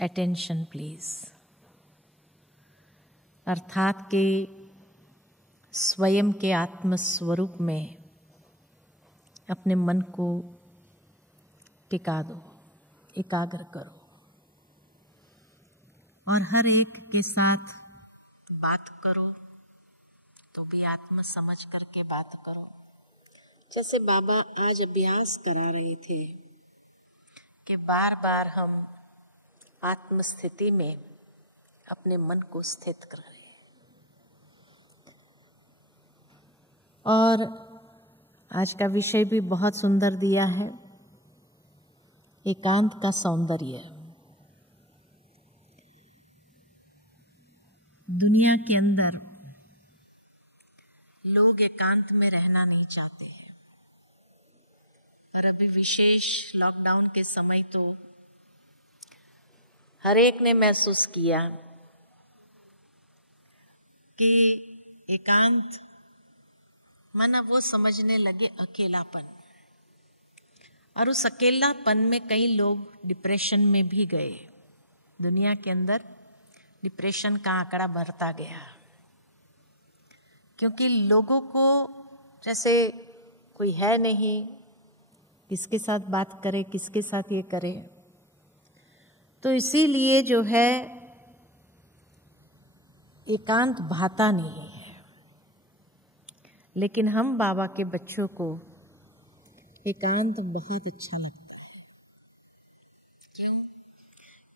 attention please। अर्थात के स्वयं के आत्म स्वरूप में अपने मन को टिका दो, एकाग्र करो और हर एक के साथ बात करो तो भी आत्म समझ करके बात करो। जैसे बाबा आज अभ्यास करा रहे थे कि बार बार हम आत्म स्थिति में अपने मन को स्थित करें। और आज का विषय भी बहुत सुंदर दिया है, एकांत का सौंदर्य। दुनिया के अंदर लोग एकांत में रहना नहीं चाहते हैं, और अभी विशेष लॉकडाउन के समय तो हर एक ने महसूस किया कि एकांत माना वो समझने लगे अकेलापन, और उस अकेलापन में कई लोग डिप्रेशन में भी गए। दुनिया के अंदर डिप्रेशन का आंकड़ा बढ़ता गया, क्योंकि लोगों को जैसे कोई है नहीं, किसके साथ बात करे, किसके साथ ये करे, तो इसीलिए जो है एकांत भाता नहीं है। लेकिन हम बाबा के बच्चों को एकांत बहुत अच्छा लगता है। क्यों?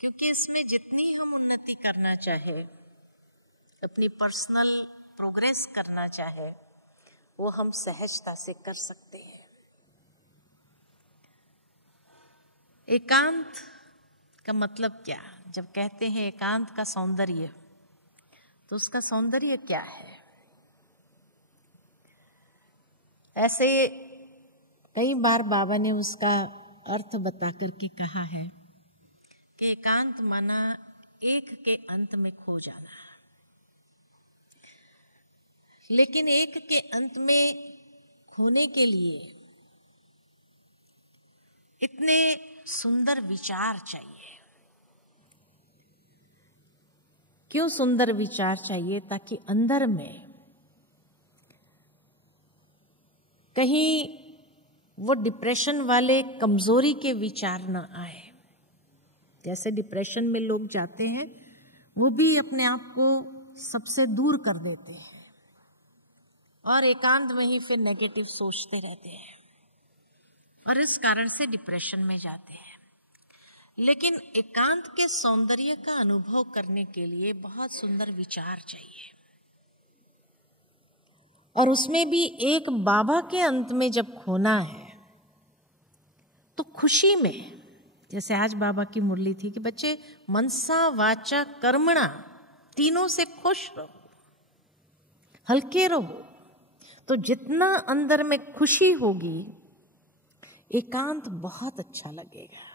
क्योंकि इसमें जितनी हम उन्नति करना चाहे, अपनी पर्सनल प्रोग्रेस करना चाहे, वो हम सहजता से कर सकते हैं। एकांत का मतलब क्या? जब कहते हैं एकांत का सौंदर्य, तो उसका सौंदर्य क्या है? ऐसे कई बार बाबा ने उसका अर्थ बता करके कहा है कि एकांत माना एक के अंत में खो जाना। लेकिन एक के अंत में खोने के लिए इतने सुंदर विचार चाहिए। क्यों सुंदर विचार चाहिए? ताकि अंदर में कहीं वो डिप्रेशन वाले कमजोरी के विचार न आए। जैसे डिप्रेशन में लोग जाते हैं, वो भी अपने आप को सबसे दूर कर देते हैं और एकांत में ही फिर नेगेटिव सोचते रहते हैं, और इस कारण से डिप्रेशन में जाते हैं। लेकिन एकांत के सौंदर्य का अनुभव करने के लिए बहुत सुंदर विचार चाहिए, और उसमें भी एक बाबा के अंत में जब खोना है तो खुशी में, जैसे आज बाबा की मुरली थी कि बच्चे मनसा वाचा कर्मणा तीनों से खुश रहो, हल्के रहो। तो जितना अंदर में खुशी होगी, एकांत बहुत अच्छा लगेगा।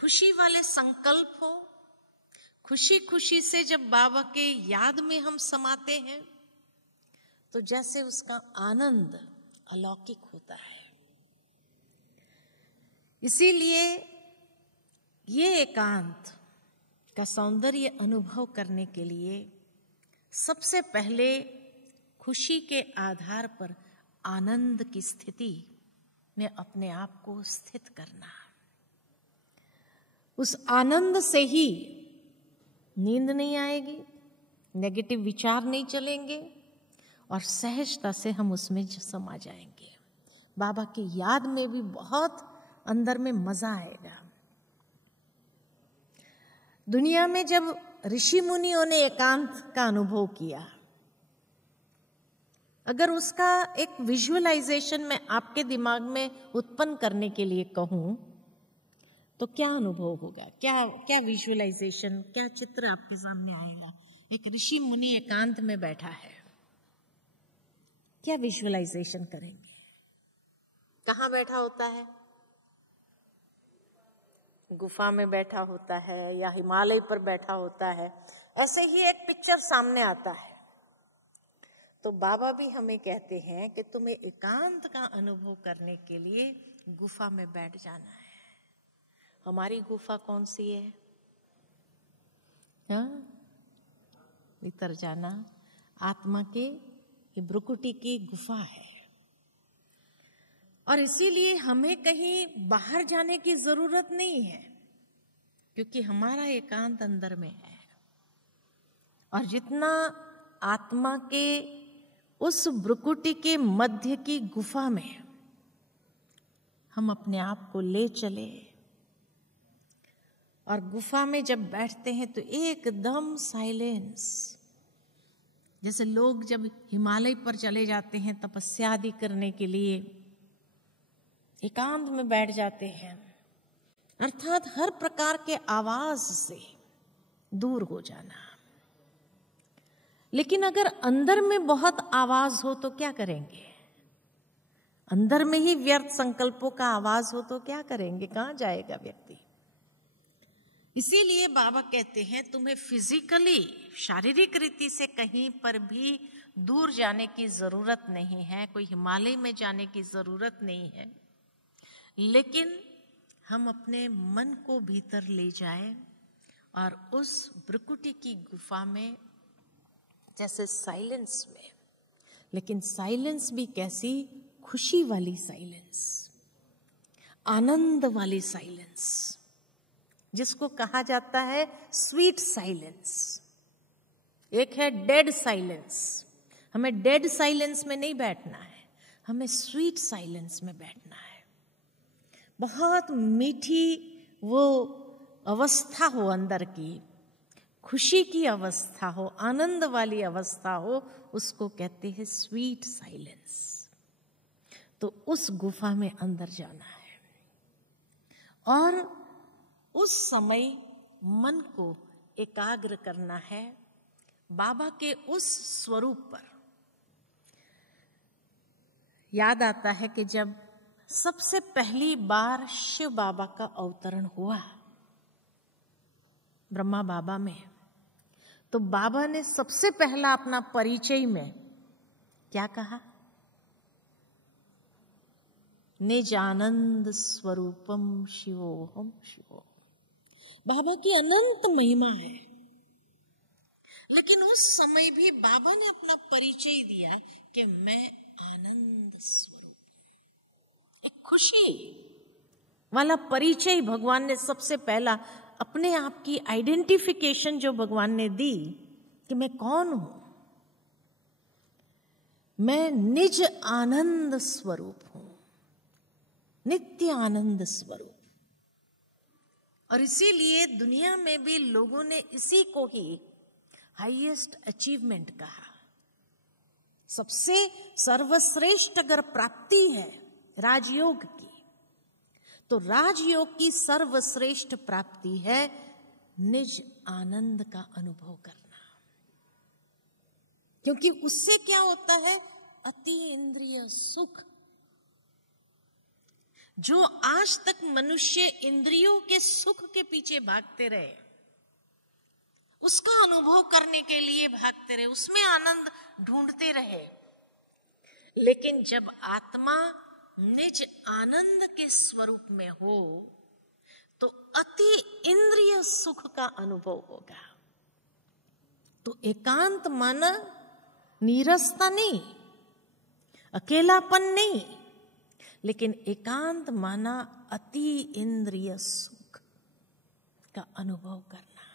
खुशी वाले संकल्प हो, खुशी खुशी से जब बाबा के याद में हम समाते हैं, तो जैसे उसका आनंद अलौकिक होता है। इसीलिए ये एकांत का सौंदर्य अनुभव करने के लिए सबसे पहले खुशी के आधार पर आनंद की स्थिति में अपने आप को स्थित करना। उस आनंद से ही नींद नहीं आएगी, नेगेटिव विचार नहीं चलेंगे, और सहजता से हम उसमें समा जाएंगे। बाबा की याद में भी बहुत अंदर में मजा आएगा। दुनिया में जब ऋषि मुनियों ने एकांत का अनुभव किया, अगर उसका एक विजुअलाइजेशन में आपके दिमाग में उत्पन्न करने के लिए कहूं, तो क्या अनुभव होगा? क्या विजुअलाइजेशन, क्या चित्र आपके सामने आएगा? एक ऋषि मुनि एकांत में बैठा है, क्या विजुअलाइजेशन करेंगे? कहाँ बैठा होता है? गुफा में बैठा होता है या हिमालय पर बैठा होता है, ऐसे ही एक पिक्चर सामने आता है। तो बाबा भी हमें कहते हैं कि तुम्हें एकांत का अनुभव करने के लिए गुफा में बैठ जाना है, हमारी गुफा कौन सी है? हाँ, भीतर जाना आत्मा के ये भ्रुकुटी की गुफा है। और इसीलिए हमें कहीं बाहर जाने की जरूरत नहीं है, क्योंकि हमारा एकांत अंदर में है। और जितना आत्मा के उस भ्रुकुटी के मध्य की गुफा में हम अपने आप को ले चले, और गुफा में जब बैठते हैं तो एकदम साइलेंस, जैसे लोग जब हिमालय पर चले जाते हैं तपस्या आदि करने के लिए, एकांत में बैठ जाते हैं, अर्थात हर प्रकार के आवाज से दूर हो जाना। लेकिन अगर अंदर में बहुत आवाज हो तो क्या करेंगे? अंदर में ही व्यर्थ संकल्पों का आवाज हो तो क्या करेंगे? कहां जाएगा व्यक्ति? इसीलिए बाबा कहते हैं तुम्हें फिजिकली, शारीरिक रीति से कहीं पर भी दूर जाने की जरूरत नहीं है, कोई हिमालय में जाने की जरूरत नहीं है, लेकिन हम अपने मन को भीतर ले जाएं और उस भ्रुकुटी की गुफा में, जैसे साइलेंस में, लेकिन साइलेंस भी कैसी? खुशी वाली साइलेंस, आनंद वाली साइलेंस, जिसको कहा जाता है स्वीट साइलेंस। एक है डेड साइलेंस। हमें डेड साइलेंस में नहीं बैठना है, हमें स्वीट साइलेंस में बैठना है। बहुत मीठी वो अवस्था हो अंदर की, खुशी की अवस्था हो, आनंद वाली अवस्था हो, उसको कहते हैं स्वीट साइलेंस। तो उस गुफा में अंदर जाना है और उस समय मन को एकाग्र करना है बाबा के उस स्वरूप पर। याद आता है कि जब सबसे पहली बार शिव बाबा का अवतरण हुआ ब्रह्मा बाबा में, तो बाबा ने सबसे पहला अपना परिचय में क्या कहा? निज आनंद स्वरूपम शिवोहम शिवोहम। बाबा की अनंत महिमा है, लेकिन उस समय भी बाबा ने अपना परिचय दिया कि मैं आनंद स्वरूप, एक खुशी वाला परिचय भगवान ने सबसे पहला, अपने आप की आइडेंटिफिकेशन जो भगवान ने दी कि मैं कौन हूं, मैं निज आनंद स्वरूप हूं, नित्य आनंद स्वरूप। और इसीलिए दुनिया में भी लोगों ने इसी को ही हाईएस्ट अचीवमेंट कहा। सबसे सर्वश्रेष्ठ अगर प्राप्ति है राजयोग की, तो राजयोग की सर्वश्रेष्ठ प्राप्ति है निज आनंद का अनुभव करना। क्योंकि उससे क्या होता है? अति इंद्रिय सुख। जो आज तक मनुष्य इंद्रियों के सुख के पीछे भागते रहे, उसका अनुभव करने के लिए भागते रहे, उसमें आनंद ढूंढते रहे, लेकिन जब आत्मा निज आनंद के स्वरूप में हो तो अति इंद्रिय सुख का अनुभव होगा। तो एकांत माना नीरसता नहीं, अकेलापन नहीं, लेकिन एकांत माना अति इंद्रिय सुख का अनुभव करना,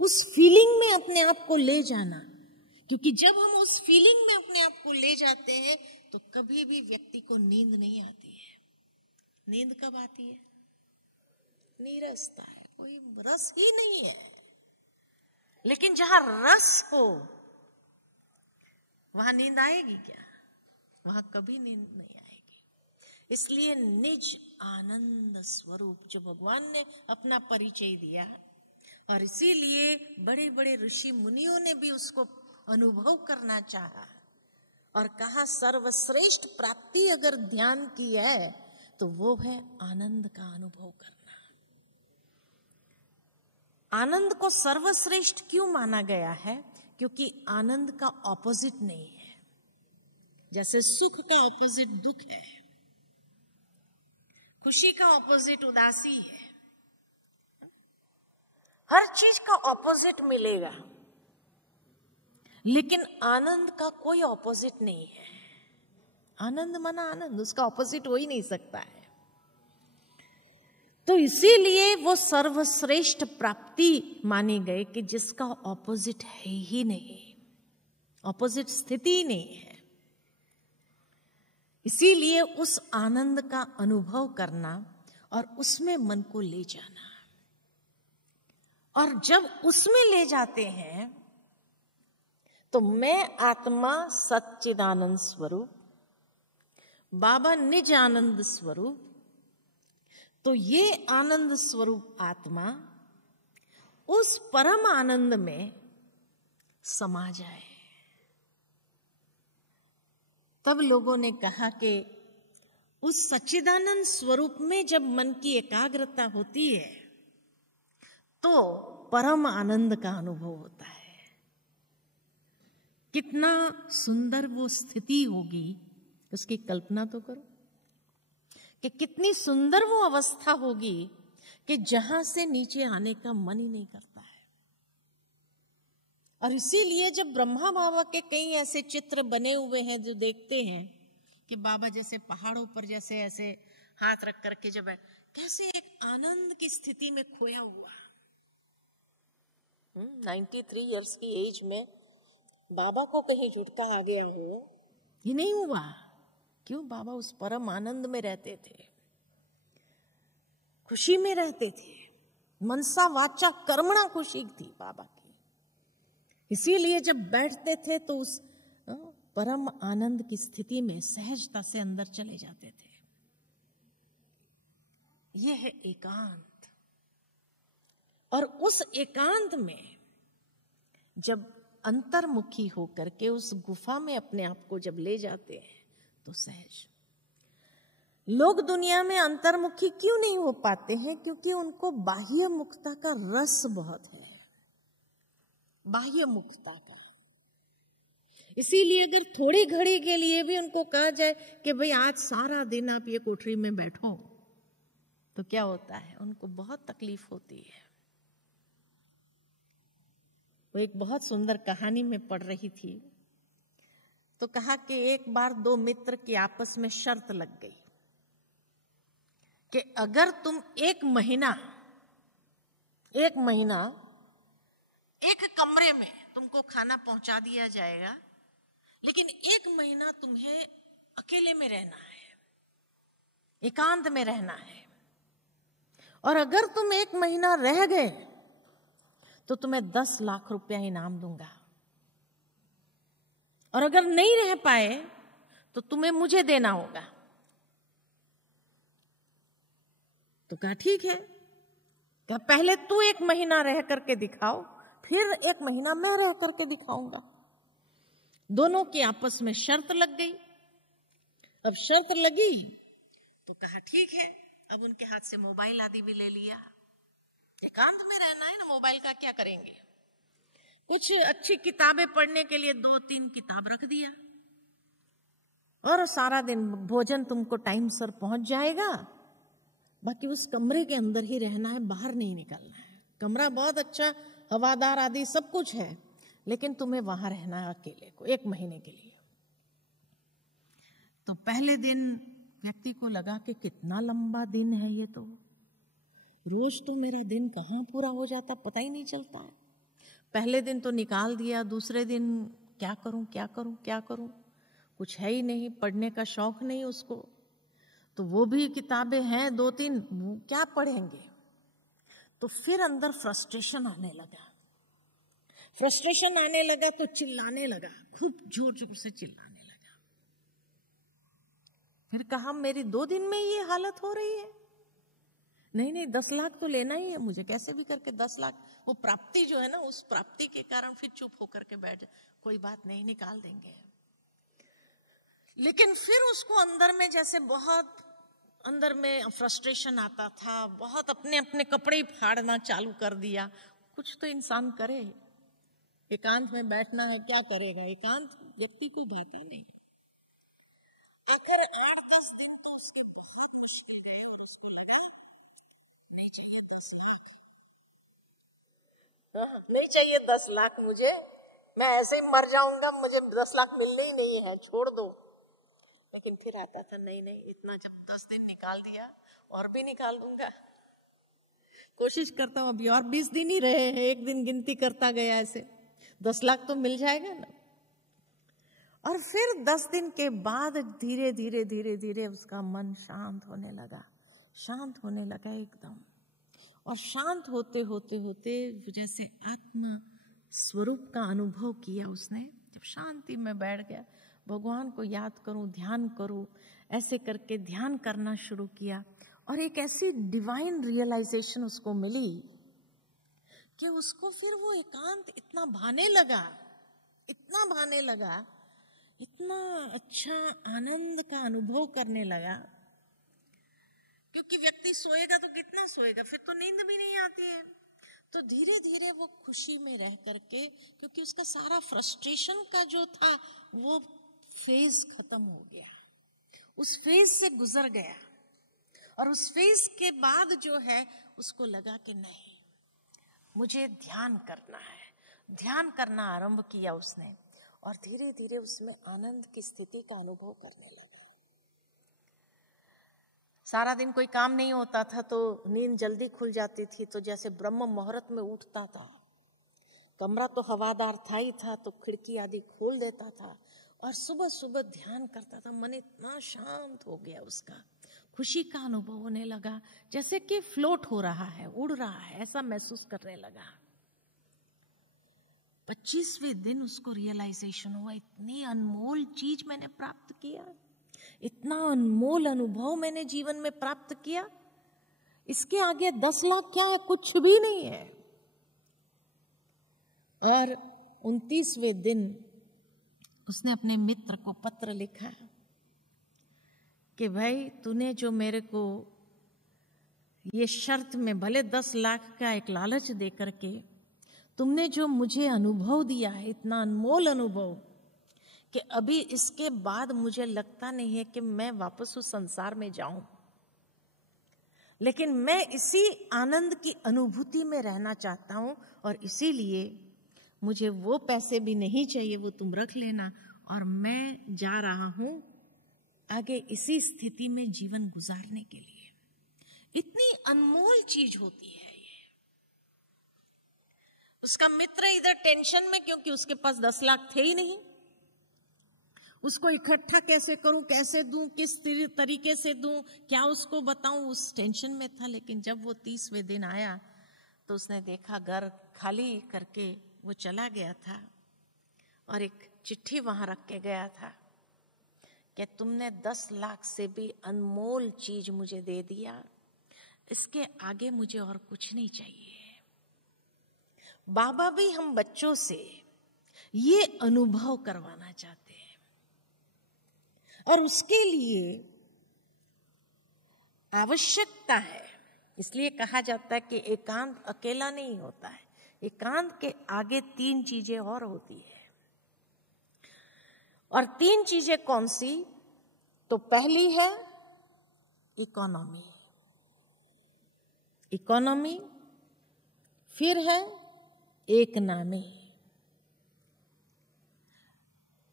उस फीलिंग में अपने आप को ले जाना। क्योंकि जब हम उस फीलिंग में अपने आप को ले जाते हैं तो कभी भी व्यक्ति को नींद नहीं आती है। नींद कब आती है? नीरसता है, कोई रस ही नहीं है। लेकिन जहां रस हो वहां नींद आएगी क्या? वहां कभी नींद नहीं आएगी। इसलिए निज आनंद स्वरूप जो भगवान ने अपना परिचय दिया, और इसीलिए बड़े बड़े ऋषि मुनियों ने भी उसको अनुभव करना चाहा और कहा सर्वश्रेष्ठ प्राप्ति अगर ध्यान की है तो वो है आनंद का अनुभव करना। आनंद को सर्वश्रेष्ठ क्यों माना गया है? क्योंकि आनंद का ऑपोजिट नहीं है। जैसे सुख का ऑपोजिट दुख है, खुशी का ऑपोजिट उदासी है। हर चीज का ऑपोजिट मिलेगा, लेकिन आनंद का कोई ऑपोजिट नहीं है। आनंद माना आनंद, उसका ऑपोजिट हो ही नहीं सकता है। तो इसीलिए वो सर्वश्रेष्ठ प्राप्ति मानी गई कि जिसका ऑपोजिट है ही नहीं, ऑपोजिट स्थिति ही नहीं है। इसीलिए उस आनंद का अनुभव करना और उसमें मन को ले जाना, और जब उसमें ले जाते हैं तो मैं आत्मा सच्चिदानंद स्वरूप, बाबा निज आनंद स्वरूप, तो ये आनंद स्वरूप आत्मा उस परम आनंद में समा जाए। तब लोगों ने कहा कि उस सच्चिदानंद स्वरूप में जब मन की एकाग्रता होती है तो परम आनंद का अनुभव होता है। कितना सुंदर वो स्थिति होगी, उसकी कल्पना तो करो कि कितनी सुंदर वो अवस्था होगी कि जहां से नीचे आने का मन ही नहीं करता है। और इसीलिए जब ब्रह्मा बाबा के कई ऐसे चित्र बने हुए हैं जो देखते हैं कि बाबा जैसे पहाड़ों पर जैसे ऐसे हाथ रख करके जब कैसे एक आनंद की स्थिति में खोया हुआ, 93 इयर्स की एज में बाबा को कहीं झुटका आ गया हो, ये नहीं हुआ। क्यों? बाबा उस परम आनंद में रहते थे, खुशी में रहते थे, मनसा वाचा कर्मणा खुशी थी बाबा की। इसीलिए जब बैठते थे तो उस परम आनंद की स्थिति में सहजता से अंदर चले जाते थे। यह है एकांत। और उस एकांत में जब अंतर्मुखी होकर के उस गुफा में अपने आप को जब ले जाते हैं तो सहज। लोग दुनिया में अंतर्मुखी क्यों नहीं हो पाते हैं? क्योंकि उनको बाह्य मुक्ता का रस बहुत है, बाह्य मुक्ता का। इसीलिए अगर थोड़ी घड़ी के लिए भी उनको कहा जाए कि भाई आज सारा दिन आप ये कोठरी में बैठो, तो क्या होता है? उनको बहुत तकलीफ होती है। वो एक बहुत सुंदर कहानी में पढ़ रही थी तो कहा कि एक बार दो मित्र की आपस में शर्त लग गई कि अगर तुम एक महीना एक कमरे में तुमको खाना पहुंचा दिया जाएगा, लेकिन एक महीना तुम्हें अकेले में रहना है, एकांत में रहना है, और अगर तुम एक महीना रह गए तो तुम्हें 10 लाख रुपया इनाम दूंगा, और अगर नहीं रह पाए तो तुम्हें मुझे देना होगा। तो कहा ठीक है, क्या पहले तू एक महीना रह करके दिखाओ, फिर एक महीना मैं रह करके दिखाऊंगा। दोनों की आपस में शर्त लग गई। अब शर्त लगी तो कहा ठीक है। अब उनके हाथ से मोबाइल आदि भी ले लिया। एकांत में रहना है ना, मोबाइल का क्या करेंगे? कुछ अच्छी किताबें पढ़ने के लिए 2-3 किताब रख दिया, और सारा दिन भोजन तुमको टाइम सर पहुंच जाएगा। बाकी उस कमरे के अंदर ही रहना है, बाहर नहीं निकलना है। कमरा बहुत अच्छा, हवादार आदि सब कुछ है, लेकिन तुम्हें वहां रहना है अकेले को 1 महीने के लिए। तो पहले दिन व्यक्ति को लगा कि कितना लंबा दिन है ये, तो रोज तो मेरा दिन कहाँ पूरा हो जाता पता ही नहीं चलता है। पहले दिन तो निकाल दिया, दूसरे दिन क्या करूं, कुछ है ही नहीं, पढ़ने का शौक नहीं उसको, तो वो भी किताबें हैं 2-3, क्या पढ़ेंगे। तो फिर अंदर फ्रस्ट्रेशन आने लगा तो चिल्लाने लगा, खूब जोर जोर से चिल्लाने लगा। फिर कहा मेरी 2 दिन में ये हालत हो रही है, नहीं 10 लाख तो लेना ही है मुझे, कैसे भी करके 10 लाख, वो प्राप्ति जो है ना, उस प्राप्ति के कारण फिर चुप होकर के बैठ जाए, कोई बात नहीं, निकाल देंगे। लेकिन फिर उसको अंदर में जैसे बहुत अंदर में फ्रस्ट्रेशन आता था, बहुत अपने कपड़े ही फाड़ना चालू कर दिया। कुछ तो इंसान करे, एकांत में बैठना है, क्या करेगा? एकांत व्यक्ति को भाती नहीं। आखिर 8-10 दिन तो उसके बहुत मुश्किल गए और उसको 10 लाख नहीं चाहिए, 10 लाख मुझे, मैं ऐसे ही मर जाऊंगा, मुझे 10 लाख मिलने ही नहीं है, छोड़ दो। लेकिन फिर आता था नहीं नहीं, इतना जब 10 दिन निकाल दिया और भी निकाल दूंगा, कोशिश करता हूं, अभी और 20 दिन ही रहे हैं, एक दिन गिनती करता गया, ऐसे 10 लाख तो मिल जाएगा ना। और फिर 10 दिन के बाद धीरे धीरे धीरे धीरे उसका मन शांत होने लगा, शांत होने लगा एकदम। और शांत होते होते होते जैसे आत्मा स्वरूप का अनुभव किया उसने। जब शांति में बैठ गया, भगवान को याद करूं, ध्यान करूं, ऐसे करके ध्यान करना शुरू किया। और एक ऐसी डिवाइन रियलाइजेशन उसको मिली कि उसको फिर वो एकांत इतना भाने लगा, इतना भाने लगा, इतना अच्छा आनंद का अनुभव करने लगा। क्योंकि व्यक्ति सोएगा तो कितना सोएगा, फिर तो नींद भी नहीं आती है। तो धीरे धीरे वो खुशी में रह करके, क्योंकि उसका सारा फ्रस्ट्रेशन का जो था वो फेज खत्म हो गया, उस फेज से गुजर गया। और उस फेज के बाद जो है उसको लगा कि नहीं, मुझे ध्यान करना है। ध्यान करना आरंभ किया उसने, और धीरे धीरे उसमें आनंद की स्थिति का अनुभव करने लगा। सारा दिन कोई काम नहीं होता था तो नींद जल्दी खुल जाती थी, तो जैसे ब्रह्म मुहूर्त में उठता था। कमरा तो हवादार था ही था, तो खिड़की आदि खोल देता था और सुबह सुबह ध्यान करता था। मन इतना शांत हो गया उसका, खुशी का अनुभव होने लगा, जैसे कि फ्लोट हो रहा है, उड़ रहा है, ऐसा महसूस करने लगा। 25वें दिन उसको रियलाइजेशन हुआ, इतनी अनमोल चीज मैंने प्राप्त किया, इतना अनमोल अनुभव मैंने जीवन में प्राप्त किया, इसके आगे 10 लाख क्या है, कुछ भी नहीं है। और 29वें दिन उसने अपने मित्र को पत्र लिखा कि भाई तूने जो मेरे को ये शर्त में, भले 10 लाख का एक लालच दे करके तुमने जो मुझे अनुभव दिया है, इतना अनमोल अनुभव, कि अभी इसके बाद मुझे लगता नहीं है कि मैं वापस उस संसार में जाऊं, लेकिन मैं इसी आनंद की अनुभूति में रहना चाहता हूं। और इसीलिए मुझे वो पैसे भी नहीं चाहिए, वो तुम रख लेना, और मैं जा रहा हूं आगे इसी स्थिति में जीवन गुजारने के लिए। इतनी अनमोल चीज होती है ये। उसका मित्र इधर टेंशन में, क्योंकि उसके पास 10 लाख थे ही नहीं, उसको इकट्ठा कैसे करूं, कैसे दूं, किस तरीके से दूं, क्या उसको बताऊं, उस टेंशन में था। लेकिन जब वो 30वें दिन आया तो उसने देखा घर खाली करके वो चला गया था, और एक चिट्ठी वहां रख के गया था कि तुमने 10 लाख से भी अनमोल चीज मुझे दे दिया, इसके आगे मुझे और कुछ नहीं चाहिए। बाबा भी हम बच्चों से ये अनुभव करवाना चाहते हैं, और उसके लिए आवश्यकता है। इसलिए कहा जाता है कि एकांत अकेला नहीं होता है, एकांत के आगे 3 चीजें और होती है। और 3 चीजें कौन सी? तो पहली है इकोनॉमी, इकोनॉमी, फिर है एक नामी,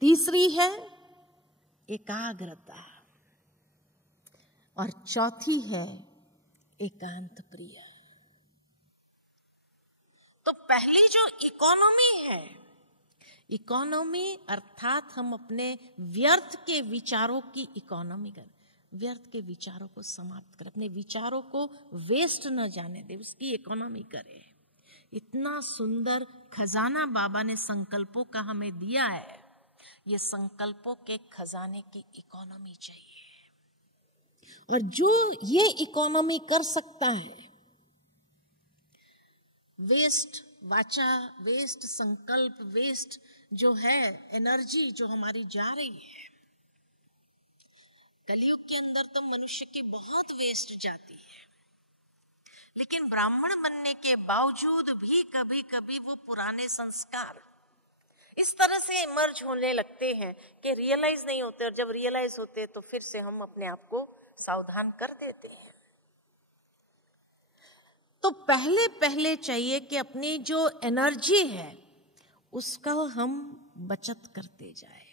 तीसरी है एकाग्रता, और चौथी है एकांत प्रिय। तो पहली जो इकोनॉमी है, इकोनॉमी अर्थात हम अपने व्यर्थ के विचारों की इकोनॉमी करें, व्यर्थ के विचारों को समाप्त करें, अपने विचारों को वेस्ट न जाने दे, उसकी इकोनॉमी करें। इतना सुंदर खजाना बाबा ने संकल्पों का हमें दिया है, ये संकल्पों के खजाने की इकोनॉमी चाहिए। और जो ये इकोनॉमी कर सकता है, वेस्ट वाचा, वेस्ट संकल्प, वेस्ट जो है एनर्जी जो हमारी जा रही है, कलयुग के अंदर तो मनुष्य की बहुत वेस्ट जाती है, लेकिन ब्राह्मण बनने के बावजूद भी कभी कभी वो पुराने संस्कार इस तरह से इमर्ज होने लगते हैं कि रियलाइज नहीं होते, और जब रियलाइज होते तो फिर से हम अपने आप को सावधान कर देते हैं। तो पहले पहले चाहिए कि अपनी जो एनर्जी है उसका हम बचत करते जाए,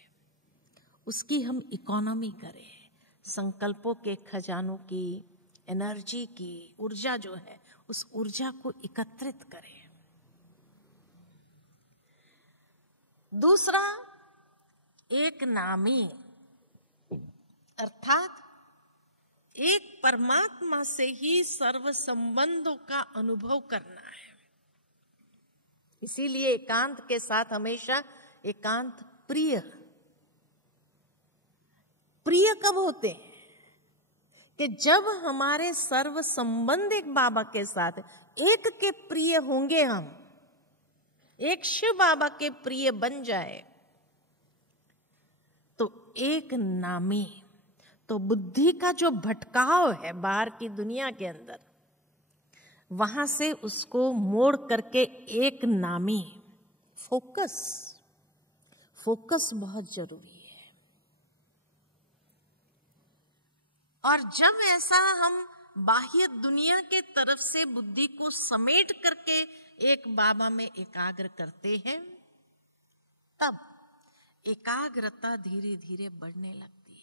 उसकी हम इकोनॉमी करें, संकल्पों के खजानों की, एनर्जी की, ऊर्जा जो है उस ऊर्जा को एकत्रित करें। दूसरा, एक नामी, अर्थात एक परमात्मा से ही सर्व संबंधों का अनुभव करना है। इसीलिए एकांत के साथ हमेशा एकांत प्रिय कब होते हैं कि जब हमारे सर्व संबंध एक बाबा के साथ, एक के प्रिय होंगे हम, एक शिव बाबा के प्रिय बन जाए तो एक नामी, तो बुद्धि का जो भटकाव है बाहर की दुनिया के अंदर, वहां से उसको मोड़ करके एक नामी, फोकस बहुत जरूरी है। और जब ऐसा हम बाह्य दुनिया के तरफ से बुद्धि को समेट करके एक बाबा में एकाग्र करते हैं, तब एकाग्रता धीरे धीरे बढ़ने लगती है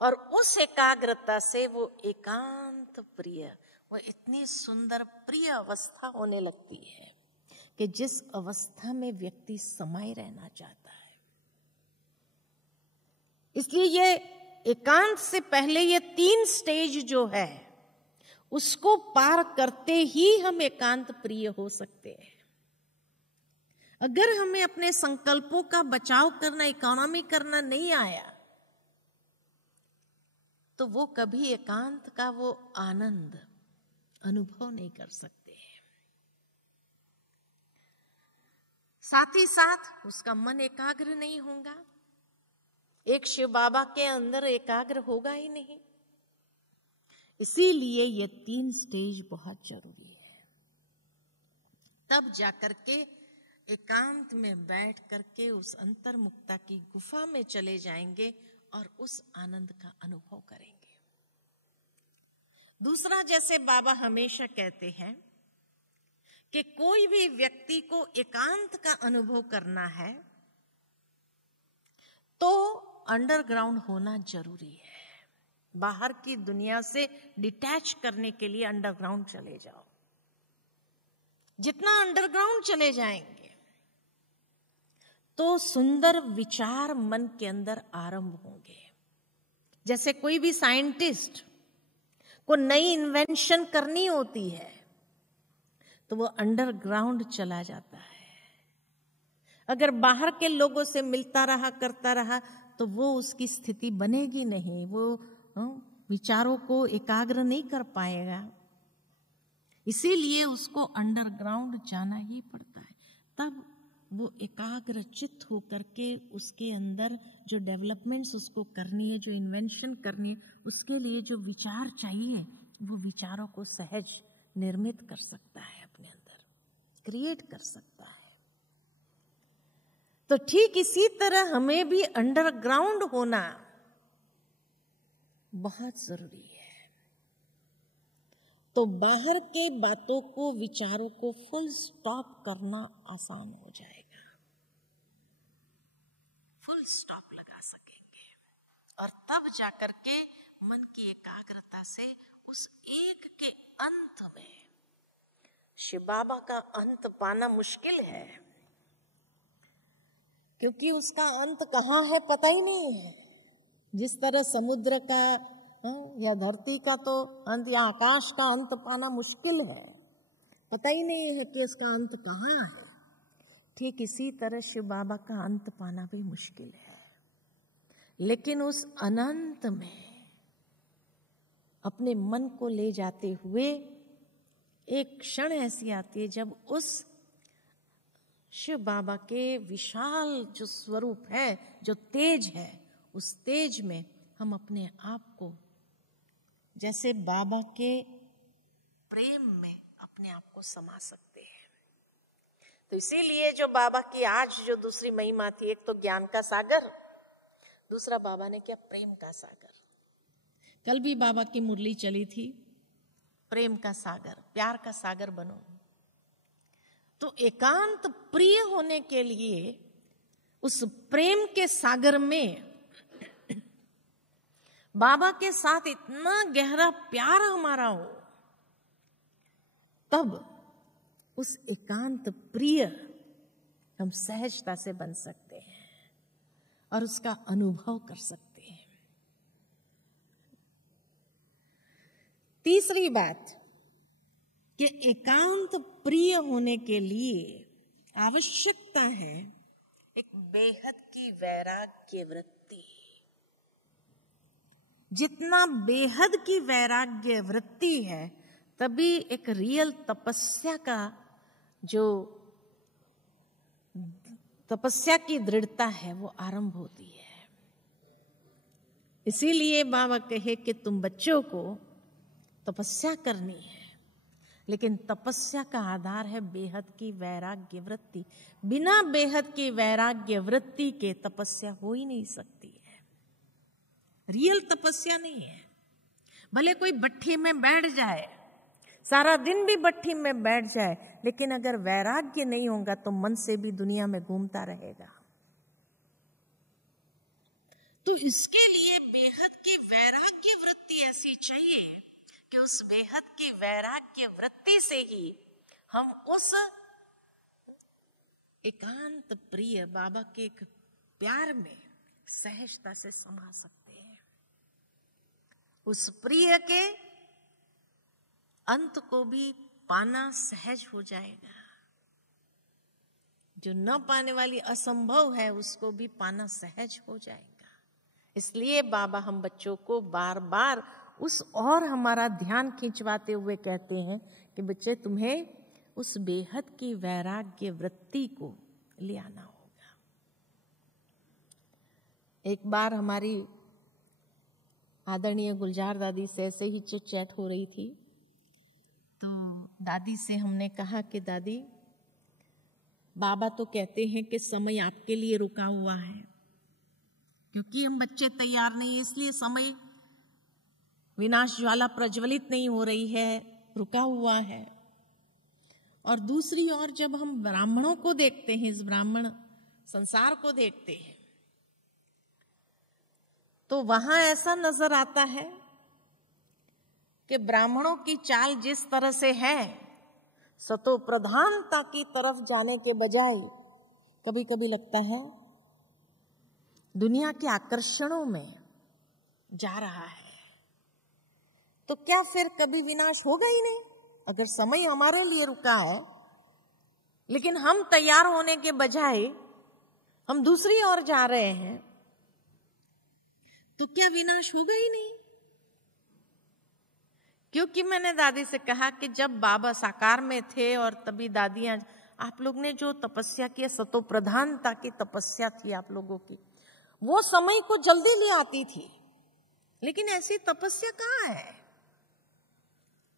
और उस एकाग्रता से वो एकांत प्रिय, वो इतनी सुंदर प्रिय अवस्था होने लगती है कि जिस अवस्था में व्यक्ति समाये रहना चाहता है। इसलिए ये एकांत से पहले ये 3 स्टेज जो है उसको पार करते ही हम एकांत प्रिय हो सकते हैं। अगर हमें अपने संकल्पों का बचाव करना, इकोनॉमी करना नहीं आया तो वो कभी एकांत का वो आनंद अनुभव नहीं कर सकते हैं। साथ ही साथ उसका मन एकाग्र नहीं होगा, एक शिव बाबा के अंदर एकाग्र होगा ही नहीं। इसीलिए ये 3 स्टेज बहुत जरूरी है। तब जाकर के एकांत में बैठ करके उस अंतर्मुक्ता की गुफा में चले जाएंगे और उस आनंद का अनुभव करेंगे। दूसरा, जैसे बाबा हमेशा कहते हैं कि कोई भी व्यक्ति को एकांत का अनुभव करना है तो अंडरग्राउंड होना जरूरी है। बाहर की दुनिया से डिटैच करने के लिए अंडरग्राउंड चले जाओ। जितना अंडरग्राउंड चले जाएंगे तो सुंदर विचार मन के अंदर आरंभ होंगे। जैसे कोई भी साइंटिस्ट को नई इन्वेंशन करनी होती है तो वो अंडरग्राउंड चला जाता है। अगर बाहर के लोगों से मिलता रहा, करता रहा, तो वो उसकी स्थिति बनेगी नहीं, वो विचारों को एकाग्र नहीं कर पाएगा। इसीलिए उसको अंडरग्राउंड जाना ही पड़ता है। तब वो एकाग्र चित्त होकर के उसके अंदर जो डेवलपमेंट्स उसको करनी है, जो इन्वेंशन करनी है, उसके लिए जो विचार चाहिए, वो विचारों को सहज निर्मित कर सकता है, अपने अंदर क्रिएट कर सकता है। तो ठीक इसी तरह हमें भी अंडरग्राउंड होना बहुत जरूरी है। तो बाहर के बातों को, विचारों को फुल स्टॉप करना आसान हो जाएगा, फुल स्टॉप लगा सकेंगे और तब जाकर के मन की एकाग्रता से उस एक के अंत में, शिव बाबा का अंत पाना मुश्किल है क्योंकि उसका अंत कहाँ है पता ही नहीं है। जिस तरह समुद्र का या धरती का तो अंत या आकाश का अंत पाना मुश्किल है, पता ही नहीं है कि इसका अंत कहाँ है। ठीक इसी तरह शिव बाबा का अंत पाना भी मुश्किल है। लेकिन उस अनंत में अपने मन को ले जाते हुए एक क्षण ऐसी आती है जब उस शिव बाबा के विशाल जो स्वरूप है, जो तेज है, उस तेज में हम अपने आप को जैसे बाबा के प्रेम में अपने आप को समा सकते हैं। तो इसीलिए जो बाबा की आज जो दूसरी महिमा थी, एक तो ज्ञान का सागर, दूसरा बाबा ने क्या प्रेम का सागर। कल भी बाबा की मुरली चली थी, प्रेम का सागर, प्यार का सागर बनो। तो एकांत प्रिय होने के लिए उस प्रेम के सागर में बाबा के साथ इतना गहरा प्यार हमारा हो, तब उस एकांत प्रिय हम सहजता से बन सकते हैं और उसका अनुभव कर सकते हैं। तीसरी बात कि एकांत प्रिय होने के लिए आवश्यकता है एक बेहद की वैराग्य वृत्ति। जितना बेहद की वैराग्य वृत्ति है, तभी एक रियल तपस्या का जो तपस्या की दृढ़ता है वो आरंभ होती है। इसीलिए बाबा कहे कि तुम बच्चों को तपस्या करनी है, लेकिन तपस्या का आधार है बेहद की वैराग्य वृत्ति। बिना बेहद की वैराग्य वृत्ति के तपस्या हो ही नहीं सकती है। रियल तपस्या नहीं है। भले कोई भट्ठी में बैठ जाए, सारा दिन भी भट्ठी में बैठ जाए, लेकिन अगर वैराग्य नहीं होगा तो मन से भी दुनिया में घूमता रहेगा। तो इसके लिए बेहद की वैराग्य वृत्ति ऐसी चाहिए कि उस बेहद की वैराग्य वृत्ति से ही हम उस एकांत प्रिय बाबा के प्यार में सहजता से समा सकते हैं। उस प्रिय के अंत को भी पाना सहज हो जाएगा। जो न पाने वाली असंभव है उसको भी पाना सहज हो जाएगा। इसलिए बाबा हम बच्चों को बार बार उस और हमारा ध्यान खिंचवाते हुए कहते हैं कि बच्चे तुम्हें उस बेहद की वैराग्य वृत्ति को ले आना होगा। एक बार हमारी आदरणीय गुलजार दादी से ऐसे ही चिट चैट हो रही थी, तो दादी से हमने कहा कि दादी, बाबा तो कहते हैं कि समय आपके लिए रुका हुआ है, क्योंकि हम बच्चे तैयार नहीं, इसलिए समय विनाश ज्वाला प्रज्वलित नहीं हो रही है, रुका हुआ है। और दूसरी ओर जब हम ब्राह्मणों को देखते हैं, इस ब्राह्मण संसार को देखते हैं, तो वहां ऐसा नजर आता है कि ब्राह्मणों की चाल जिस तरह से है, सतो प्रधानता की तरफ जाने के बजाय कभी कभी लगता है दुनिया के आकर्षणों में जा रहा है। तो क्या फिर कभी विनाश होगा ही नहीं? अगर समय हमारे लिए रुका है, लेकिन हम तैयार होने के बजाय हम दूसरी ओर जा रहे हैं, तो क्या विनाश होगा ही नहीं? क्योंकि मैंने दादी से कहा कि जब बाबा साकार में थे और तभी दादियां, आप लोग ने जो तपस्या की, सतो प्रधानता की तपस्या थी आप लोगों की, वो समय को जल्दी ले आती थी। लेकिन ऐसी तपस्या कहाँ है?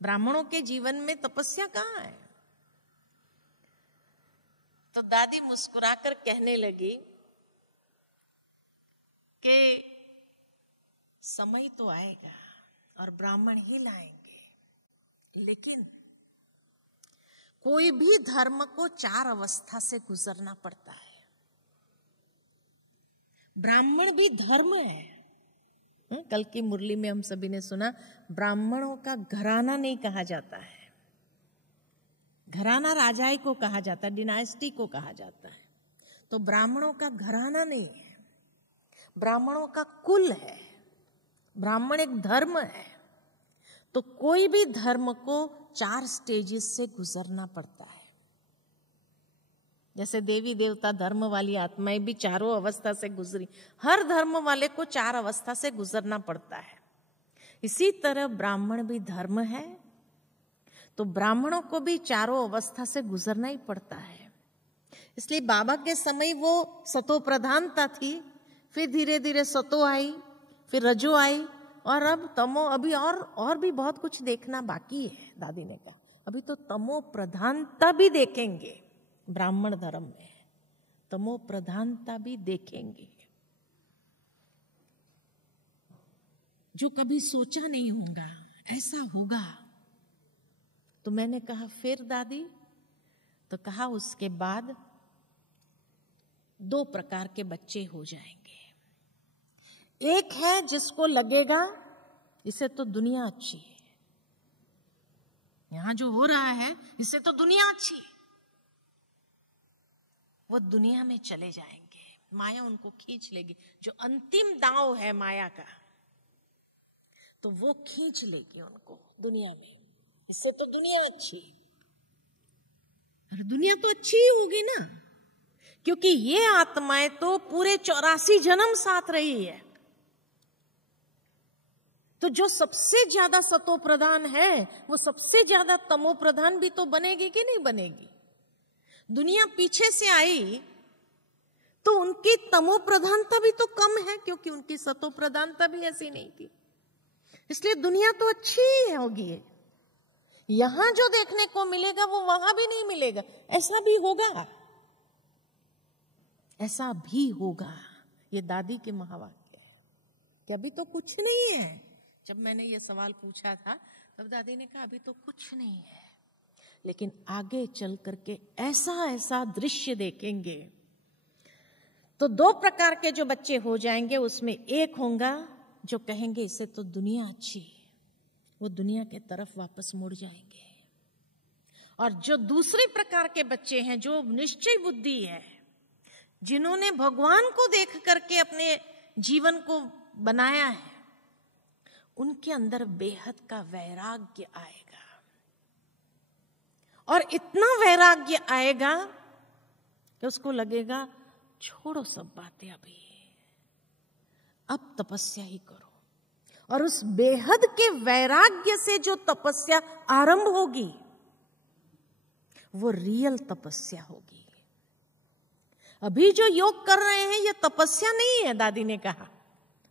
ब्राह्मणों के जीवन में तपस्या कहाँ है? तो दादी मुस्कुराकर कहने लगी कि समय तो आएगा और ब्राह्मण ही लाएंगे, लेकिन कोई भी धर्म को 4 अवस्था से गुजरना पड़ता है। ब्राह्मण भी धर्म है। कल की मुरली में हम सभी ने सुना, ब्राह्मणों का घराना नहीं कहा जाता है। घराना राजाई को कहा जाता है, डिनास्टी को कहा जाता है। तो ब्राह्मणों का घराना नहीं है, ब्राह्मणों का कुल है। ब्राह्मण एक धर्म है। तो कोई भी धर्म को 4 स्टेजेस से गुजरना पड़ता है। जैसे देवी देवता धर्म वाली आत्माएं भी 4 अवस्था से गुजरी, हर धर्म वाले को 4 अवस्था से गुजरना पड़ता है। इसी तरह ब्राह्मण भी धर्म है, तो ब्राह्मणों को भी 4 अवस्था से गुजरना ही पड़ता है। इसलिए बाबा के समय वो सतो प्रधानता थी, फिर धीरे धीरे सतो आई, फिर रजो आई, और अब तमो। अभी और भी बहुत कुछ देखना बाकी है। दादी ने कहा अभी तो तमो प्रधानता भी देखेंगे। ब्राह्मण धर्म में तमो प्रधानता भी देखेंगे, जो कभी सोचा नहीं होगा ऐसा होगा। तो मैंने कहा फिर दादी? तो कहा उसके बाद 2 प्रकार के बच्चे हो जाएंगे। एक है जिसको लगेगा इसे तो दुनिया अच्छी है, यहां जो हो रहा है इससे तो दुनिया अच्छी है, वो दुनिया में चले जाएंगे, माया उनको खींच लेगी। जो अंतिम दांव है माया का, तो वो खींच लेगी उनको दुनिया में, इससे तो दुनिया अच्छी है। अरे दुनिया तो अच्छी ही होगी ना, क्योंकि ये आत्माएं तो पूरे 84 जन्म साथ रही है। तो जो सबसे ज्यादा सतो प्रधान है वो सबसे ज्यादा तमो प्रधान भी तो बनेगी कि नहीं बनेगी? दुनिया पीछे से आई तो उनकी तमो प्रधानता भी तो कम है, क्योंकि उनकी सतो प्रधानता भी ऐसी नहीं थी। इसलिए दुनिया तो अच्छी ही होगी। यहां जो देखने को मिलेगा वो वहां भी नहीं मिलेगा। ऐसा भी होगा, ऐसा भी होगा। ये दादी के महावाक्य है कि अभी तो कुछ नहीं है। जब मैंने ये सवाल पूछा था तब दादी ने कहा अभी तो कुछ नहीं है, लेकिन आगे चल करके ऐसा ऐसा दृश्य देखेंगे। तो 2 प्रकार के जो बच्चे हो जाएंगे, उसमें एक होगा जो कहेंगे इससे तो दुनिया अच्छी, वो दुनिया के तरफ वापस मुड़ जाएंगे। और जो दूसरे प्रकार के बच्चे हैं, जो निश्चय बुद्धि है, जिन्होंने भगवान को देख करके अपने जीवन को बनाया है, उनके अंदर बेहद का वैराग्य आएगा। और इतना वैराग्य आएगा कि उसको लगेगा छोड़ो सब बातें, अभी अब तपस्या ही करो। और उस बेहद के वैराग्य से जो तपस्या आरंभ होगी वो रियल तपस्या होगी। अभी जो योग कर रहे हैं ये तपस्या नहीं है, दादी ने कहा।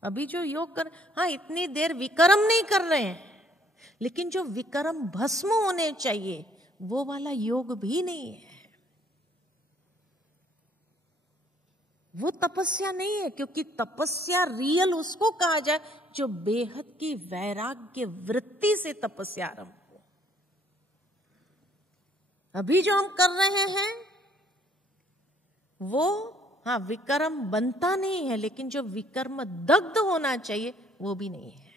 अभी जो योग कर, हाँ इतनी देर विक्रम नहीं कर रहे हैं, लेकिन जो विक्रम भस्म होने चाहिए वो वाला योग भी नहीं है, वो तपस्या नहीं है। क्योंकि तपस्या रियल उसको कहा जाए जो बेहद की वैराग्य वृत्ति से तपस्या आरंभ हो। अभी जो हम कर रहे हैं वो हाँ विक्रम बनता नहीं है, लेकिन जो विक्रम दग्ध होना चाहिए वो भी नहीं है।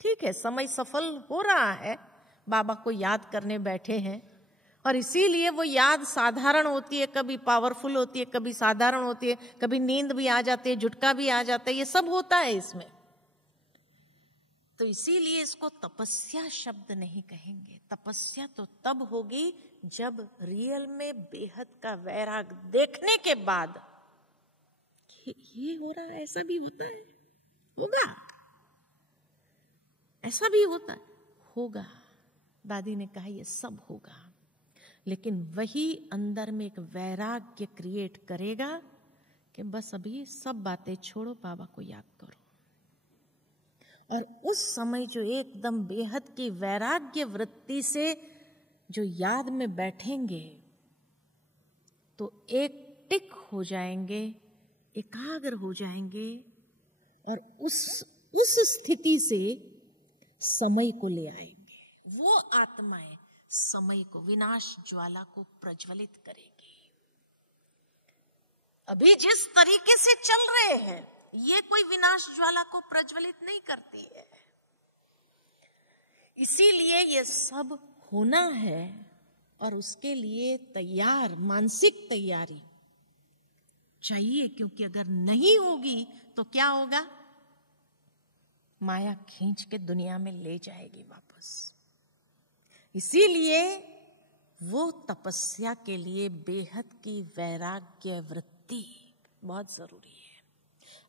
ठीक है, समय सफल हो रहा है, बाबा को याद करने बैठे हैं, और इसीलिए वो याद साधारण होती है, कभी पावरफुल होती है, कभी साधारण होती है, कभी नींद भी आ जाती है, झुटका भी आ जाता है, ये सब होता है इसमें। तो इसीलिए इसको तपस्या शब्द नहीं कहेंगे। तपस्या तो तब होगी जब रियल में बेहद का वैराग देखने के बाद ये हो रहा है, ऐसा भी होता है, होगा, ऐसा भी होता है, होगा। दादी ने कहा ये सब होगा, लेकिन वही अंदर में एक वैराग्य क्रिएट करेगा कि बस अभी सब बातें छोड़ो, बाबा को याद करो। और उस समय जो एकदम बेहद की वैराग्य वृत्ति से जो याद में बैठेंगे तो एक टिक हो जाएंगे, एकाग्र हो जाएंगे, और उस स्थिति से समय को ले आएंगे। वो आत्माएं समय को, विनाश ज्वाला को प्रज्वलित करेगी। अभी जिस तरीके से चल रहे हैं ये कोई विनाश ज्वाला को प्रज्वलित नहीं करती है। इसीलिए ये सब होना है और उसके लिए तैयार, मानसिक तैयारी चाहिए, क्योंकि अगर नहीं होगी तो क्या होगा? माया खींच के दुनिया में ले जाएगी वापस। इसीलिए वो तपस्या के लिए बेहद की वैराग्य वृत्ति बहुत जरूरी है।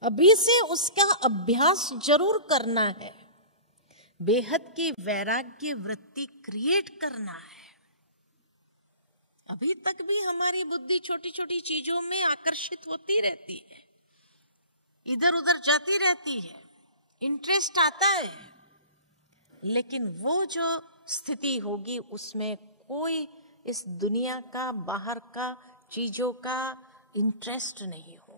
अभी से उसका अभ्यास जरूर करना है, बेहद की वैराग्य वृत्ति क्रिएट करना है। अभी तक भी हमारी बुद्धि छोटी छोटी चीजों में आकर्षित होती रहती है, इधर उधर जाती रहती है, इंटरेस्ट आता है, लेकिन वो जो स्थिति होगी उसमें कोई इस दुनिया का, बाहर का चीजों का इंटरेस्ट नहीं होगा।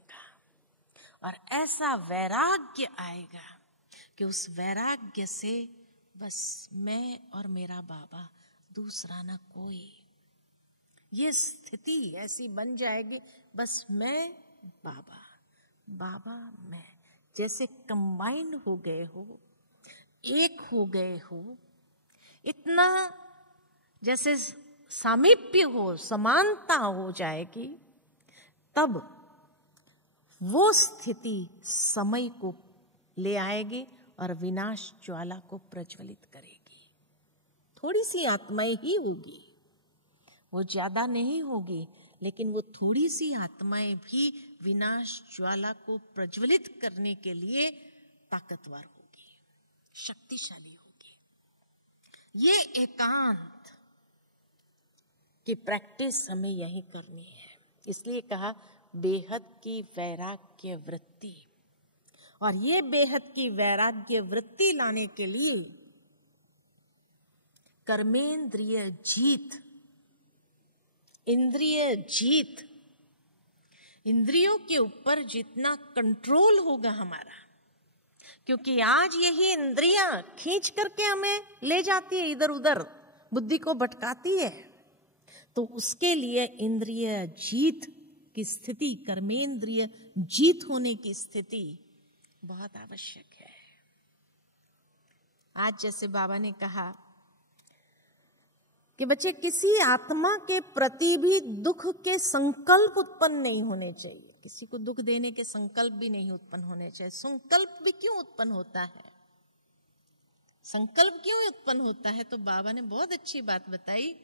और ऐसा वैराग्य आएगा कि उस वैराग्य से बस मैं और मेरा बाबा, दूसरा ना कोई। ये स्थिति ऐसी बन जाएगी, बस मैं बाबा, बाबा मैं, जैसे कंबाइंड हो गए हो, एक हो गए हो, इतना जैसे सामीप्य हो, समानता हो जाएगी, तब वो स्थिति समय को ले आएगी और विनाश ज्वाला को प्रज्वलित करेगी। थोड़ी सी आत्माएं ही होगी, वो ज्यादा नहीं होगी, लेकिन वो थोड़ी सी आत्माएं भी विनाश ज्वाला को प्रज्वलित करने के लिए ताकतवर होगी, शक्तिशाली होगी। ये एकांत की प्रैक्टिस हमें यही करनी है। इसलिए कहा बेहद की वैराग्य वृत्ति। और ये बेहद की वैराग्य वृत्ति लाने के लिए कर्मेंद्रिय जीत, इंद्रिय जीत, इंद्रियों के ऊपर जितना कंट्रोल होगा हमारा, क्योंकि आज यही इंद्रियां खींच करके हमें ले जाती है इधर उधर, बुद्धि को भटकाती है, तो उसके लिए इंद्रिय जीत की स्थिति, कर्मेंद्रिय जीत होने की स्थिति बहुत आवश्यक है। आज जैसे बाबा ने कहा कि बच्चे, किसी आत्मा के प्रति भी दुख के संकल्प उत्पन्न नहीं होने चाहिए, किसी को दुख देने के संकल्प भी नहीं उत्पन्न होने चाहिए। संकल्प भी क्यों उत्पन्न होता है, संकल्प क्यों उत्पन्न होता है? तो बाबा ने बहुत अच्छी बात बताई।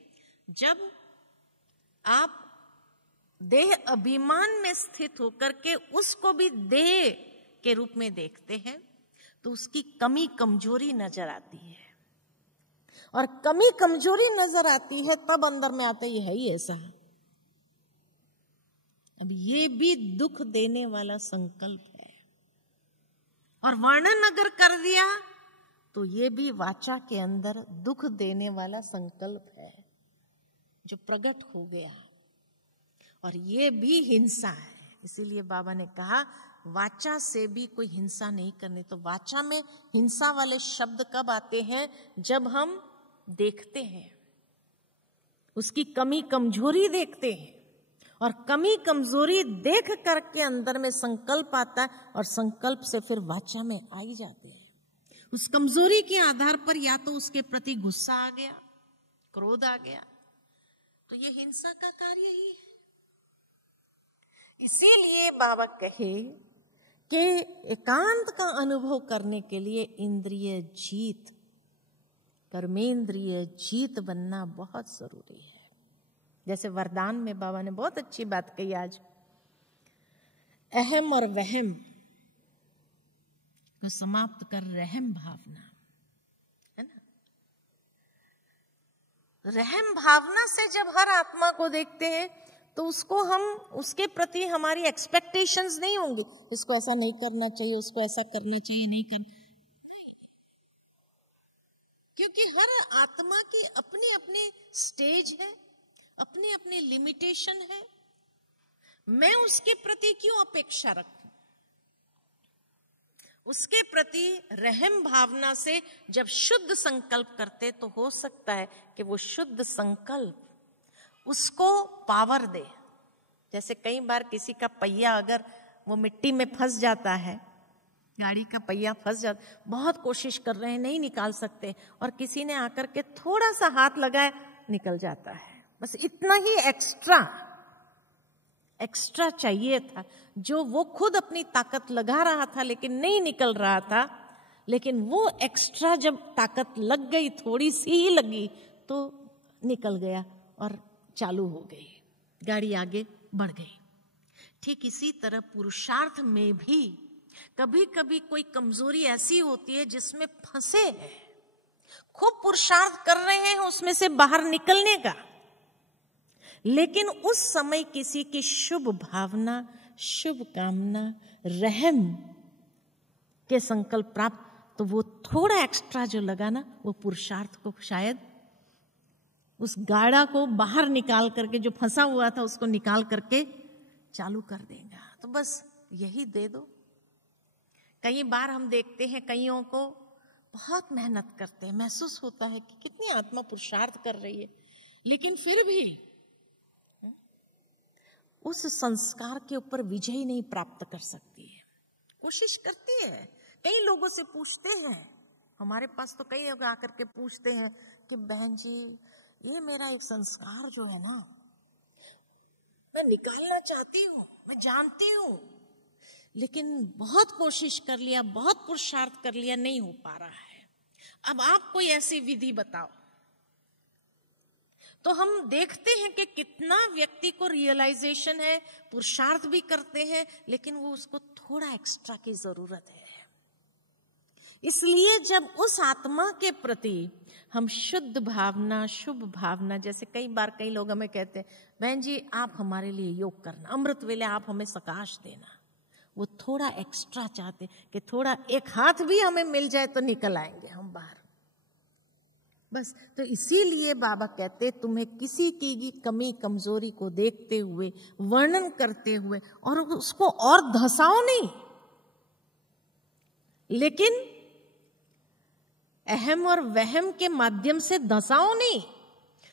जब आप देह अभिमान में स्थित होकर के उसको भी देह के रूप में देखते हैं, तो उसकी कमी कमजोरी नजर आती है, और कमी कमजोरी नजर आती है तब अंदर में आता है ही ऐसा। अब ये भी दुख देने वाला संकल्प है, और वर्णन अगर कर दिया तो ये भी वाचा के अंदर दुख देने वाला संकल्प है जो प्रकट हो गया, और ये भी हिंसा है। इसीलिए बाबा ने कहा वाचा से भी कोई हिंसा नहीं करनी। तो वाचा में हिंसा वाले शब्द कब आते हैं? जब हम देखते हैं, उसकी कमी कमजोरी देखते हैं, और कमी कमजोरी देख करके अंदर में संकल्प आता है, और संकल्प से फिर वाचा में आ ही जाते हैं। उस कमजोरी के आधार पर या तो उसके प्रति गुस्सा आ गया, क्रोध आ गया, तो ये हिंसा का कार्य ही है। इसीलिए बाबा कहे कि एकांत का अनुभव करने के लिए इंद्रिय जीत, कर्मेंद्रिय जीत बनना बहुत जरूरी है। जैसे वरदान में बाबा ने बहुत अच्छी बात कही आज, अहम और वहम को समाप्त कर रहम भावना, है ना? रहम भावना से जब हर आत्मा को देखते हैं तो उसको हम, उसके प्रति हमारी एक्सपेक्टेशंस नहीं होंगी, इसको ऐसा नहीं करना चाहिए, उसको ऐसा करना चाहिए, नहीं करना, क्योंकि हर आत्मा की अपनी अपनी स्टेज है, अपनी अपनी लिमिटेशन है। मैं उसके प्रति क्यों अपेक्षा रखूं? उसके प्रति रहम भावना से जब शुद्ध संकल्प करते तो हो सकता है कि वो शुद्ध संकल्प उसको पावर दे। जैसे कई बार किसी का पहिया अगर वो मिट्टी में फंस जाता है, गाड़ी का पहिया फंस जाता, बहुत कोशिश कर रहे हैं, नहीं निकाल सकते, और किसी ने आकर के थोड़ा सा हाथ लगाया, निकल जाता है। बस इतना ही एक्स्ट्रा चाहिए था, जो वो खुद अपनी ताकत लगा रहा था लेकिन नहीं निकल रहा था, लेकिन वो एक्स्ट्रा जब ताकत लग गई, थोड़ी सी ही लगी, तो निकल गया और चालू हो गई, गाड़ी आगे बढ़ गई। ठीक इसी तरह पुरुषार्थ में भी कभी कभी कोई कमजोरी ऐसी होती है जिसमें फंसे हैं, खूब पुरुषार्थ कर रहे हैं उसमें से बाहर निकलने का, लेकिन उस समय किसी की शुभ भावना, शुभ कामना, रहम के संकल्प प्राप्त, तो वो थोड़ा एक्स्ट्रा जो लगा ना, वो पुरुषार्थ को शायद उस गाड़ा को बाहर निकाल करके, जो फंसा हुआ था उसको निकाल करके चालू कर देगा। तो बस यही दे दो। कई बार हम देखते हैं कईयों को बहुत मेहनत करते हैं, महसूस होता है कि कितनी आत्मा पुरुषार्थ कर रही है, लेकिन फिर भी उस संस्कार के ऊपर विजय नहीं प्राप्त कर सकती है। कोशिश करती है, कई लोगों से पूछते हैं, हमारे पास तो कई लोग आकर के पूछते हैं कि बहन जी ये मेरा एक संस्कार जो है ना, मैं निकालना चाहती हूँ, मैं जानती हूँ, लेकिन बहुत कोशिश कर लिया, बहुत पुरुषार्थ कर लिया, नहीं हो पा रहा है। अब आप कोई ऐसी विधि बताओ। तो हम देखते हैं कि कितना व्यक्ति को रियलाइजेशन है, पुरुषार्थ भी करते हैं, लेकिन वो उसको थोड़ा एक्स्ट्रा की जरूरत है। इसलिए जब उस आत्मा के प्रति हम शुद्ध भावना, शुभ भावना, जैसे कई बार कई लोग हमें कहते हैं बहन जी आप हमारे लिए योग करना, अमृत वेले आप हमें सकाश देना, वो थोड़ा एक्स्ट्रा चाहते कि थोड़ा एक हाथ भी हमें मिल जाए तो निकल आएंगे हम बाहर। बस तो इसीलिए बाबा कहते तुम्हें किसी की कमी कमजोरी को देखते हुए, वर्णन करते हुए, और उसको और धसाओ नहीं, लेकिन अहम और वहम के माध्यम से धसाओ नहीं,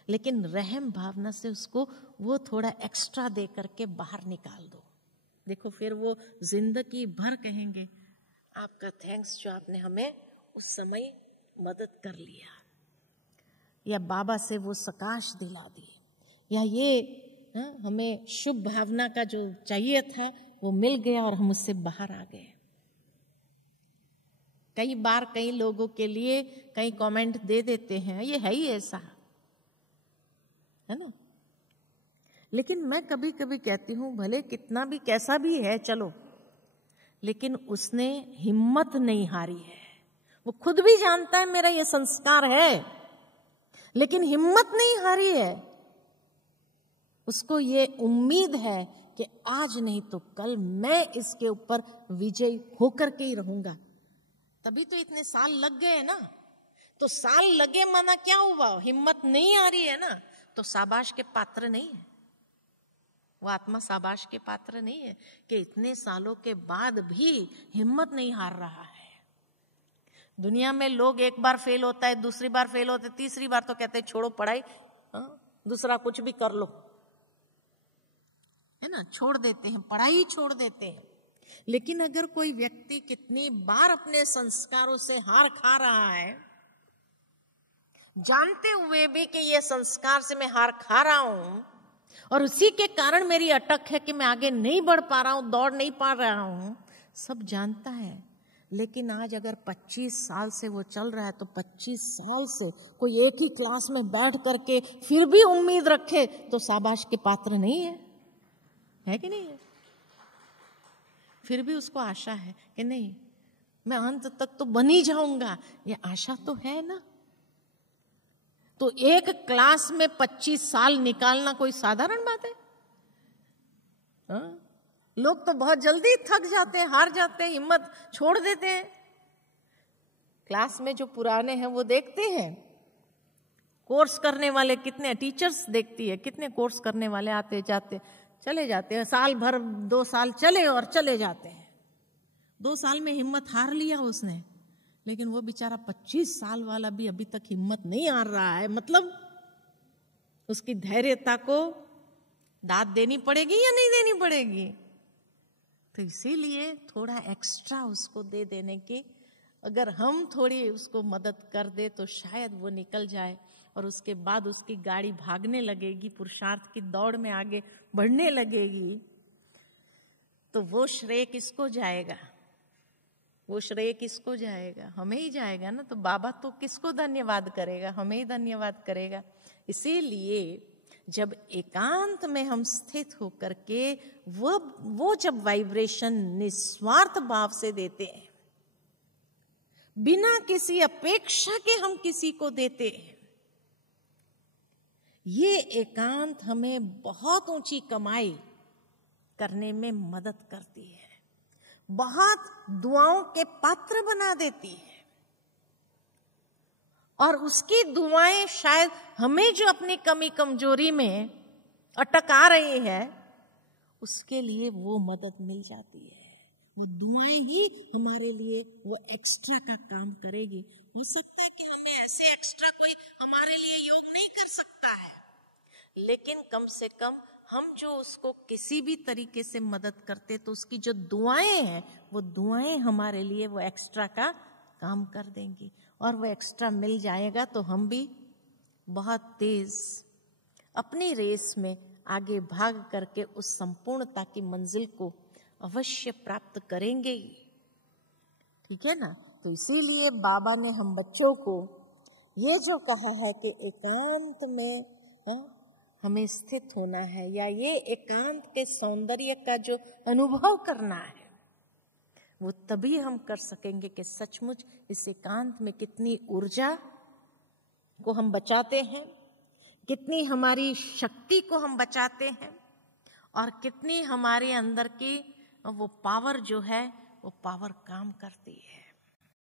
लेकिन रहम भावना से उसको वो थोड़ा एक्स्ट्रा दे करके बाहर निकाल दो। देखो फिर वो जिंदगी भर कहेंगे आपका थैंक्स जो आपने हमें उस समय मदद कर लिया, या बाबा से वो सकाश दिला दिए, या ये हमें शुभ भावना का जो चाहिए था वो मिल गया और हम उससे बाहर आ गए। कई बार कई लोगों के लिए कई कमेंट दे देते हैं ये है ही ऐसा, है ना, लेकिन मैं कभी कभी कहती हूं भले कितना भी कैसा भी है चलो, लेकिन उसने हिम्मत नहीं हारी है। वो खुद भी जानता है मेरा ये संस्कार है, लेकिन हिम्मत नहीं हारी है। उसको ये उम्मीद है कि आज नहीं तो कल मैं इसके ऊपर विजयी होकर के ही रहूंगा। तभी तो इतने साल लग गए ना, तो साल लगे माना क्या हुआ, हिम्मत नहीं आ रही है ना, तो शाबाश के पात्र नहीं है वो आत्मा, शाबाश के पात्र नहीं है कि इतने सालों के बाद भी हिम्मत नहीं हार रहा है। दुनिया में लोग एक बार फेल होता है, दूसरी बार फेल होते, तीसरी बार तो कहते हैं छोड़ो पढ़ाई, दूसरा कुछ भी कर लो, है ना, छोड़ देते हैं, पढ़ाई छोड़ देते हैं। लेकिन अगर कोई व्यक्ति कितनी बार अपने संस्कारों से हार खा रहा है, जानते हुए भी कि ये संस्कार से मैं हार खा रहा हूं और उसी के कारण मेरी अटक है कि मैं आगे नहीं बढ़ पा रहा हूं, दौड़ नहीं पा रहा हूं, सब जानता है, लेकिन आज अगर 25 साल से वो चल रहा है तो 25 साल से कोई एक ही क्लास में बैठ करके फिर भी उम्मीद रखे तो शाबाश के पात्र नहीं है कि नहीं है? फिर भी उसको आशा है कि नहीं मैं अंत तक तो बन ही जाऊंगा, ये आशा तो है ना। तो एक क्लास में 25 साल निकालना कोई साधारण बात है? लोग तो बहुत जल्दी थक जाते हैं, हार जाते हैं, हिम्मत छोड़ देते हैं। क्लास में जो पुराने हैं वो देखते हैं, कोर्स करने वाले कितने, टीचर्स देखती है कितने कोर्स करने वाले आते जाते चले जाते हैं, साल भर 2 साल चले और चले जाते हैं। 2 साल में हिम्मत हार लिया उसने, लेकिन वो बेचारा 25 साल वाला भी अभी तक हिम्मत नहीं हार रहा है। मतलब उसकी धैर्यता को दाद देनी पड़ेगी या नहीं देनी पड़ेगी? तो इसीलिए थोड़ा एक्स्ट्रा उसको दे देने की, अगर हम थोड़ी उसको मदद कर दे तो शायद वो निकल जाए और उसके बाद उसकी गाड़ी भागने लगेगी, पुरुषार्थ की दौड़ में आगे बढ़ने लगेगी। तो वो श्रेय किसको जाएगा? वो श्रेय किसको जाएगा? हमें ही जाएगा ना। तो बाबा तो किसको धन्यवाद करेगा? हमें ही धन्यवाद करेगा। इसीलिए जब एकांत में हम स्थित होकर के वो जब वाइब्रेशन निस्वार्थ भाव से देते हैं, बिना किसी अपेक्षा के हम किसी को देते हैं, ये एकांत हमें बहुत ऊंची कमाई करने में मदद करती है, बहुत दुआओं के पात्र बना देती है। और उसकी दुआएं शायद हमें जो अपनी कमी कमजोरी में अटका रही है उसके लिए वो मदद मिल जाती है। वो दुआएं ही हमारे लिए वो एक्स्ट्रा का काम करेगी हो सकता है कि हमें ऐसे एक्स्ट्रा कोई हमारे लिए योग नहीं कर सकता है, लेकिन कम से कम हम जो उसको किसी भी तरीके से मदद करते तो उसकी जो दुआएं हैं वो दुआएं हमारे लिए वो एक्स्ट्रा का काम कर देंगी, और वो एक्स्ट्रा मिल जाएगा तो हम भी बहुत तेज अपनी रेस में आगे भाग करके उस संपूर्णता की मंजिल को अवश्य प्राप्त करेंगे। ठीक है ना। तो इसीलिए बाबा ने हम बच्चों को ये जो कहा है कि एकांत में हमें स्थित होना है, या ये एकांत के सौंदर्य का जो अनुभव करना है वो तभी हम कर सकेंगे कि सचमुच इस एकांत में कितनी ऊर्जा को हम बचाते हैं, कितनी हमारी शक्ति को हम बचाते हैं, और कितनी हमारे अंदर की वो पावर जो है वो पावर काम करती है।